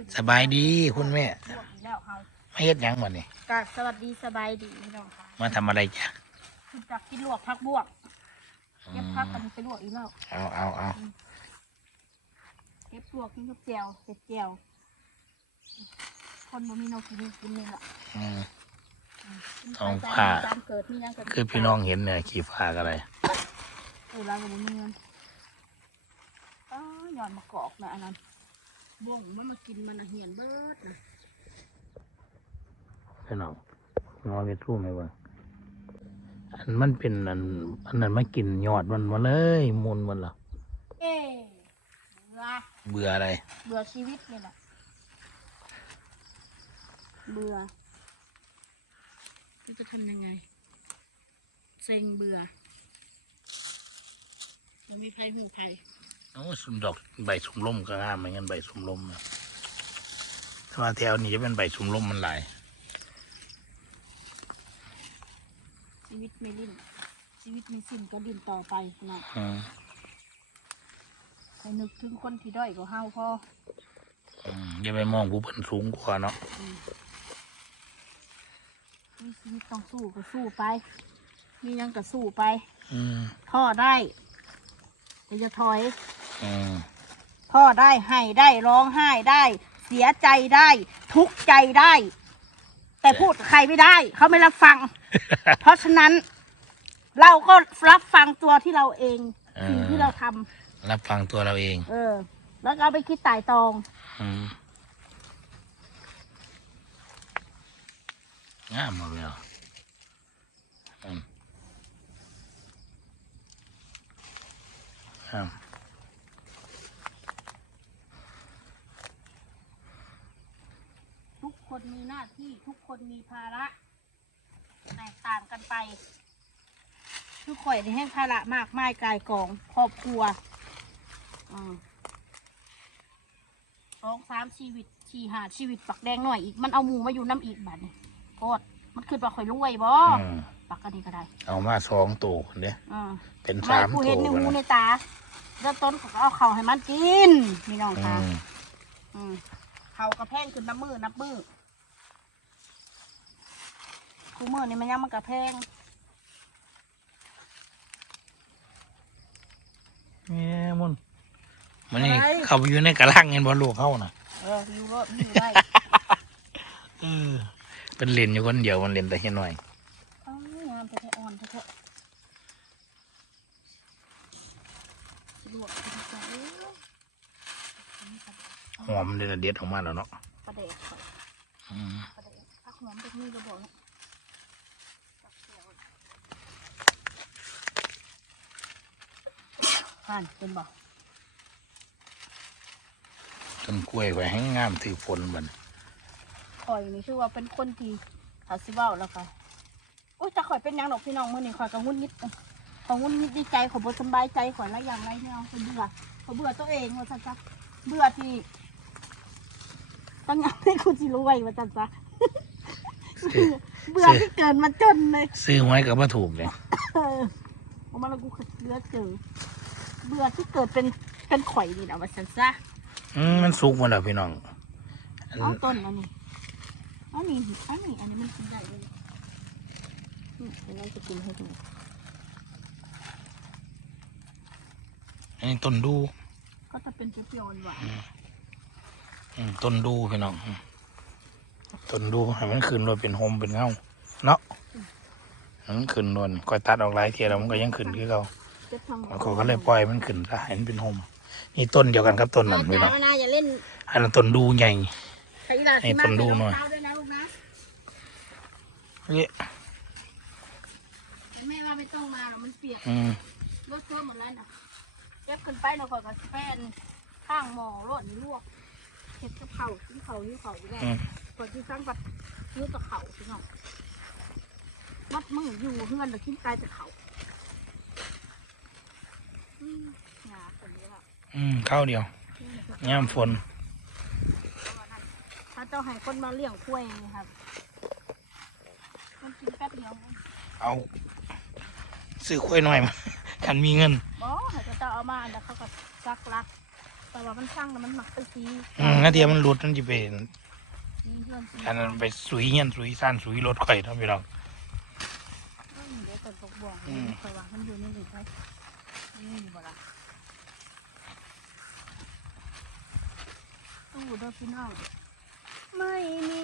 ขึ้นสบายดีคุณแม่ลวกอีกแล้วเฮาไม่เฮ็ดหยังบ่นี่กสวัสดีสบายดีพี่น้องค่ะมาทำอะไรจ้ะคุณจักกินลวกพักบวกเก็บพักกันไปลวกอีกแล้วเอาเอาเอาเก็บลวกกินกับแจ่วเผ็ดแจ่วคนบ่มีแนวกินกินนี่แหละอืมกินท้องไปผ้าตามเกิดมีหยังก็คือพี่น้องเห็นเนี่ยขี่ฟ้ากันอะไรเออเราก็บ่มีเงินอ้าหย่อนมะกอกนะอันนั้น บ่งมันมากินมันน่ะเหียนเบิดนะพี่น้องงอเวทูไหมวะอันมันเป็นอันอันนั้นมากินยอดมันมาเลยมุนมันเหรอเอ๊ะเบื่อเบื่ออะไร เบื่อชีวิตนี่แหละเบื่อจะทำยังไงเซ็งเบื่อมันมีไผ่หูไผ่ โอ้สุมดอกใบสุมล่มก็งามเหมือนกันใบสุมล่มนะถ้ามาแถวนี้จะเป็นใบสุมล่มมันหลายชีวิตไม่ลิ้นชีวิตมีสิ้นก็ดิ้นต่อไปนะอืมให้นึกถึงคนที่ด้อยกว่าเฮาพออืมอย่าไปมองผู้เพิ่นสูงกว่าเนาะอืมมีชีวิตต้องสู้ก็สู้ไป มีหยังก็สู้ไป อืมท่อได้อย่าจะถอยอืม พ่อได้ให้ได้ร้องไห้ได้ เสียใจได้ ทุกข์ใจได้ แต่พูดกับใครไม่ได้ เขาไม่รับฟัง เพราะฉะนั้น เราก็รับฟังตัวที่เราเองสิ่งที่เราทำรับฟังตัวเราเองเออ แล้วก็เอาไปคิดต่ายตรอง อืมงามหมดเลยเหรออืมงาม ทุก คนมีหน้าที่ทุกคนมีภาระแตกต่างกันไป ทุกข่อยในแห้งภาระมากมายกายกองครอบครัวอืมสองสามชีวิตชีหาชีวิตปักแดงหน่อยอีก มันเอาหมูมาอยู่น้ำอีกบัดนี่โคตรมันคือว่าข่อยรวยบ่อืมปักกันนี้ก็ได้เอามาสองตัวคนเนี้ยอืม เป็นไม่สามกูตัเห็วนในคนหูในนะตาเริ่มต้นก็เอาเข่าวให้มันกินพี่น้องอืค่ะมอืมเขากระแพงขึ้นน้ำมือนับมือ คูเมื่อนี่มันยังมันกระแพงแม่มุนมันนี่เขาอยู่ในกระลังเงินบอลลูกเขาน่ะเอออยู่ก็อยู่ได้เออเป็นเลนอยู่คนเดียวมันเลนแต่เฮียหน่อยเอางามแท้ๆอ่อนแท้ๆลวกไปดีกว่าเอ้ยหอมเลยนะเด็ดออกมาแล้วเนาะ ประเด็กข่อย อืม ประเด็กพักหอมตรงนี้ก็บอกเนี่ย ผ่านเป็นบอกต้นกล้วยไว้ให้งามถือฝนมันข่อยนี่คือว่าเป็นคนที่เขาสิเว้าแล้วค่ะโอ้ยจะข่อยเป็นหยังดอกพี่น้องมื้อนี้ข่อยก็งุนงิดของงุนงิดดีใจขอยบ่สำบายใจข่อยหลายอย่างหลายแนวข่อยเบื่อข่อยเบื่อตัวเองว่าซั่นจ้ะเบื่อที่ต้องยังให้คุณสิรวยว่าซั่นจ้ะซื้อเบื่อที่เกิดมาจนเลยซื้อหวยกับว่าถูกเลยเออเอามาแล้วกูเบื่อเจอ เบื่อที่เกิดเป็นเป็นข่อยนี่นะว่าซั่นซะอืมมันสุกหมดแล้วพี่น้องอันเอาต้นอันนี้อันนี้อันนี้อันนี้มันกินใหญ่เลยอืมเดี๋ยวเราจะกินให้ดูอันนี้ต้นดูก็จะเป็นเปรี้ยวๆหวานอืมต้นดูพี่น้องอืมต้นดูให้มันขึ้นรถเป็นโฮมเป็นเงาเนาะให้มันขึ้นรถคอยตัดออกหลายเทียแล้วมันก็ยังขึ้นคือเราๆ เจ็บทางแล้วเขาก็เลยปล่อยมันขึ้นซะให้มันเป็นโฮมนี่ต้นเดียวกันครับต้นนั้นพี่น้องอานาอย่าเล่นอันนั้นต้นดูใหญ่ใครด่าให้สิมาต้นดูหน่อยเท้าด้วยนะลูกนะนี่แต่แม่ว่าไม่ต้องมามันเปียกอืมรถเชื่อหมดแล้วนะเก็บขึ้นไปหน่อยก่อนกับแป้นข้างหมอรถนี่ลวกเห็ดกระเพราที่เขาที่เขาอยู่แล้วอืมก่อนที่สร้างปัดยืดตะเขาพี่น้องมัดมืออยู่เพื่อนแต่กินตายแต่เขา อืมงาคนนี้ละอืมข้าวเดียวย่ามฝนถ้าเจ้าให้คนมาเลี้ยงถ้วยนี่ครับมันกินแป๊บเดียวเอาซื้อกล้วยหน่อยมาคันมีเงินบอให้เจ้าเอามาแล้วเขาก็ซักลักแต่ว่ามันช่างแล้วมันหมักไปซีอืมนาเทียมันหลุดนั่นจะเป็นนี่เพื่อนซีอันนั้นไปสุยเงี้ยนสุยซ่านสุยรถข่อยเนาะพี่น้องอืมเดี๋ยวต้นตกบ่วงอืมคอยว่ามันอยู่ในหลืมไหม นี่อยู่บ่ล่ะตู้เด้อพี่น้องไม่มี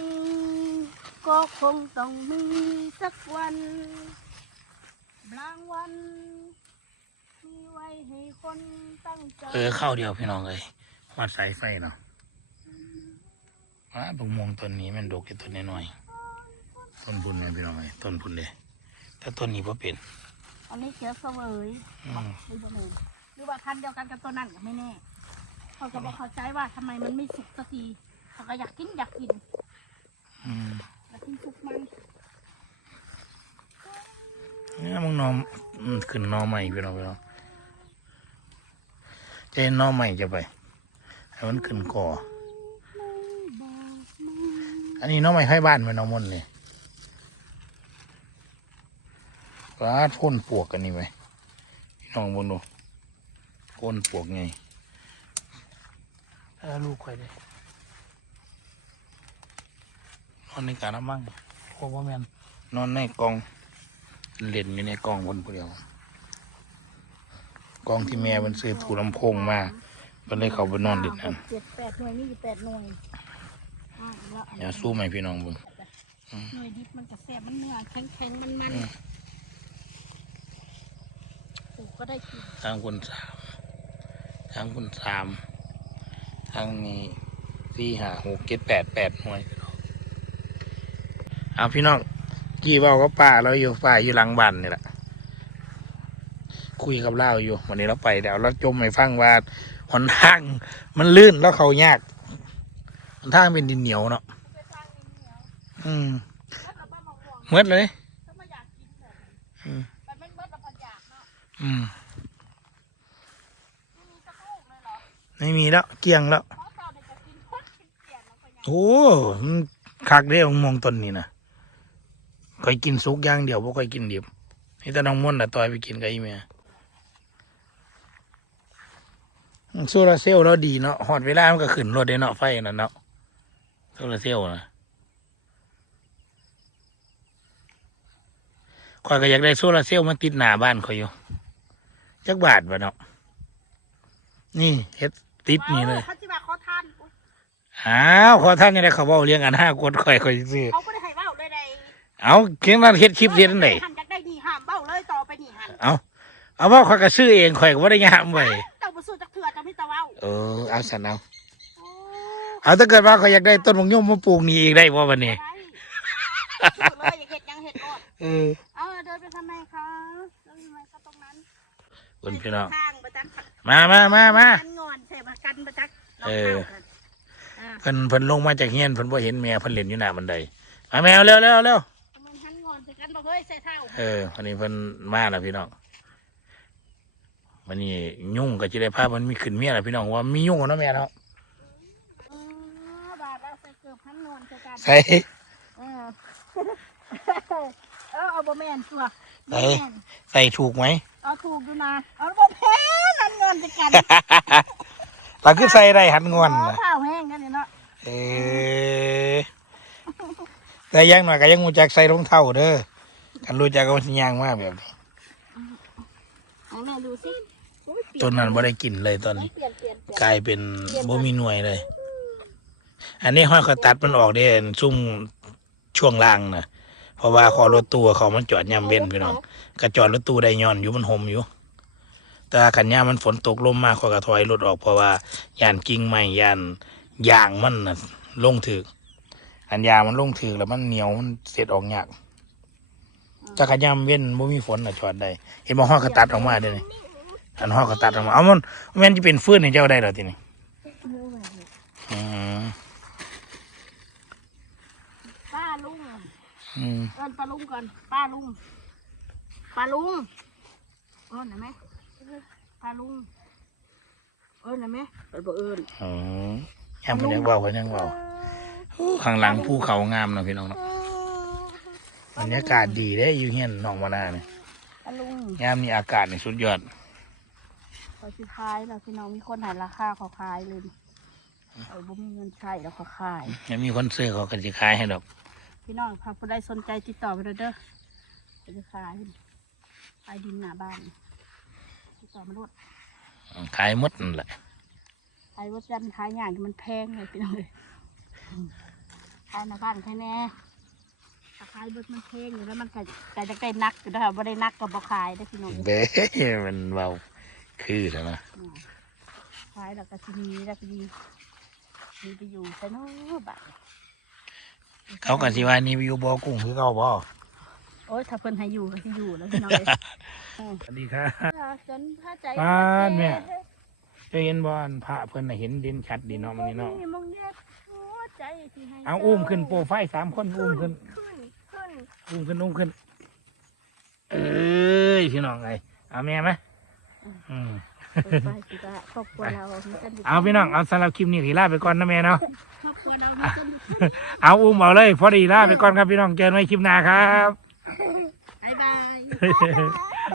ก็คงต้องมีสักวันบางวันมีไว้ให้คนตั้งใจเออเข้าเดียวพี่น้องเลยวัดสายไฟเนาะอ่าบุกมวงต้นนี้มันดกแค่ต้นน้อยๆต้นพุนเนี่ยพี่น้องเลยต้นพุนเลยแต่ต้นนี้พอเป็น อันนี้เขียวเสวยอืมหรือบ่แม่นหรือว่าพันธุ์เดียวกันกับตัวนั้นก็ไม่แน่ เขาก็บอกเข้าใจว่าทำไมมันไม่สุกสักทีเขาก็อยากกินอยากกินอืมอยากกินสุกมันเนี่ยมึงหนอมอืมขึ้นหนอใหม่พี่น้องพี่น้องจะให้หนอใหม่จะไปให้มันขึ้นก่อ อันนี้หน้องใหม่ให้บ้านไหมน้องมนต์เนี่ย ร้าพ่นปวกกันนี่ไหมพี่น้องบนดูพ่นปวกไงถ้าลูกใครได้นอนในการน้ำมั่งโอ้พ่อแม่นนอนในกองเล่นอยู่ในกองบนผู้เดียวกองที่แม่มันซื้อถูลำโพงมามันเลยเขาไปนอนเล่นนั่นเจ็ดแปดหน่วยนี่อยู่แปดหน่วยอ่าแล้วอันอย่าสู้ไหมพี่น้องบุญหน่วยดิบมันจะแสบมันเนื้อแข็งแข็งมันมันอืมปลู กก็ได้กินทางคุณสามทางคุณสามทางนี้สี่ห้าหกเจ็ดแปดแปดหน่วยเอาพี่น้องกี่เบาก็ป่าเราอยู่ป่าอยู่หลังบ้านนี่แหละคุยกับเล่าอยู่ วันนี้เราไปเดี๋ยวเราจมให้ฟังว่าหนทางมันลื่นแล้วเขายากหนทางเป็นดินเหนียวเนาะไปสร้างนี่เหนียวอืมแล้วเราบ้ามะม่วงเมื่อเลย อืมไม่มีสักลูกเลยเหรอไม่มีแล้ว เกลี้ยงแล้วเพราะเราเนี่ยจะกินพ้นกินเสียงแล้วก็ยังโอ้มันคักเด้ของมองต้นนี่นะค่อยกินสุกอย่างเดียวบ่ค่อยกินดิบนี่แต่น้องม่วนน่ะต่อยไปกินกับอีเมียโซลาร์เซลล์เราดีเนาะฮอดเวลามันก็ขึ้นรถได้เนาะไฟนั่นเนาะโซลาร์เซลล์นะข่อยก็อยากได้โซลาร์เซลล์มาติดหน้าบ้านข่อยอยู่ จักบาทบ่เนาะนี่เฮ็ดติดนี่เลยเขาจะมาขอทานอุ๊ยอ้าวขอท่านยังได้เขาเว้าเลี้ยงกันห้ากดข่อยข่อยซื้อเขาไม่ได้ให้เบ้าเลยใดเอาเพียงนั้นเฮ็ดคลิปเฮ็ดจังไดหันจากได้นี่ห้ามเบ้าเลยต่อไปนี่หันเอาเอาว่าข่อยก็ซื้อเองข่อยก็บ่ได้ยามไว้เจ้าบุษจากเถื่อเจ้าพิตะเว้าเออเอาสันเอาโอ้เอาถ้าเกิดว่าข่อยอยากได้ต้นมะยมมาปลูกนี่อีกได้บ่บัดนี้ได้ซื้อเลยอย่าเห็ดยังเห็ดก่อนเออเออเดินไปทำไมคะเดินไปทำไมคะตรงนั้น เพิ่นพี่น้องข้างประจักษ์มามามามากันงอนใส่ประกันประจักษ์เอออ่าเพิ่นเพิ่นลงมาจากเฮียนเพิ่นบ่เห็นแม่เพิ่นเล่นอยู่หน้าบันไดมาแมวเร็วเร็วเร็วมันหันงอนใส่กันบอกเฮ้ยใส่เท้าเออวันนี้เพิ่นมาแล้วพี่น้องวันนี้ยุ่งก็จะได้พามันมีขึ้นเมียแล้วพี่น้องว่ามียุ่งเนาะแม่เนาะอ๋อบาดแล้วใส่ เกือบหันงอนใส่กันใส่เออเออเอาบะแมนตัวใส่ใส่ถูกไหมเอาถูกดูนะเอาบะแมนนั่นงอนใส่กันเราคือใส่ได้หันงอนอ๋อนะข้าวแห้งกันเนี่ยเนาะเออแต่อยังหน่อยก็ยังมูจักใส่รองเท้าเด้อกันรู้จักก็มันสิยางมากแบบนี้เอาแม่ดูสิโอ้ยเปลี่ยต้นนั้นบ่ได้กินเลยตอนนี้เปลี่ยนเปลี่ยนเปลี่ยนกลายเป็นบ่มีหน่วยเลย อันนี้ห้อยเขาตัดมันออกเด้อันซุ่มช่วงล่างนะ เพราะว่าขอรถตู้เขามันจอดย่ำเว้นพี่น้องก็จอดรถตู้ได้ย้อนอยู่มันห่มอยู่ แต่ขันย่ามมันฝนตกลมมาขอยก็ถอยรถออกเพราะว่าย่านกิ่งไม้ย่านยางมันน่ะลงถึกอันยางมันลงถึกแล้วมันเหนียวมันเสร็จออกยากถ้าขันย่ามเว้นบ่มีฝนน่ะจอดได้เห็นบ่ห้อยเขาตัดออกมาเด้อนี่อันห้อยเขาตัดออกมาเอามันแม่นจะเป็นฟืนให้เจ้าได้เหรอทีนี้ อืม ป้าลุง อืม เอินป้าลุงก่อนป้าลุงป้าลุงเอินไหนไหมป้าลุงเอินไหนไหมเอินบ่เอินอ๋อยังเพิ่นยังเบาเพิ่นยังเบาโอ้ข้างหลังภูเขางามเนาะพี่น้องเนาะบรรยากาศดีเด้อยู่เฮียนหนองมะนาวนี่ป้าลุงยามนี้อากาศนี่สุดยอดป้าเขาสิขายแล้วพี่น้องมีคนใหายราคาเขาขายเลยไอ้บ่มีเงินใช้แล้วเขาขายยังมีคนซื้อเขาก็จะขายให้ดอก พี่น้องถ้าผู้ใดสนใจติดต่อไปเลยเด้อเขาจะขายขายดินหน้าบ้านติดต่อมาด้วยขายหมดนั่นแหละขายรถยันขายอย่างที่มันแพงเลยพี่น้องเลยขายหน้าบ้านใครแน่ถ้าขายรถมันแพงอยู่แล้วมันก็แต่จะได้นักอยู่นะคะบ่ได้นักกับบ่ขายได้อพี่น้องเบ้มันเบาคือแล้วนะขายแล้วก็ทีนี้แล้วก็ดีมีไปอยู่ใช่เนาะบ้าน เขาก็สิว่านี่อยู่บ่อกุ้งคือเขาบ่โอ้ยถ้าเพิ่นให้อยู่ก็สิอยู่แล้วพี่น้องเลยอืมสวัสดีครับจนถ้าใจบ้านแม่จะเห็นบ่อนพระเพิ่นน่ะเห็นเด่นชัดดีเนาะมันนี่เนาะมองแยกหัวใจสิให้เอาอุ้มขึ้นโปรไฟล์สามคนอุ้มขึ้นขึ้นขึ้นอุ้มขึ้นอุ้มขึ้น เอ้ยพี่น้องไงเอาแม่ไหมอืม เปิดไฟสิกะครอบครัวเรามีกันยู่เอาพี่น้องเอาสำหรับคลิปนี้ขอลาไปก่อนนะแม่เนาะครอบครัวเรามีกันอยู่เอาอุ้มเอาเลยพอดีลาไปก่อนครับพี่น้องเจอกันใหม่คลิปหน้าครับ บ๊ายบาย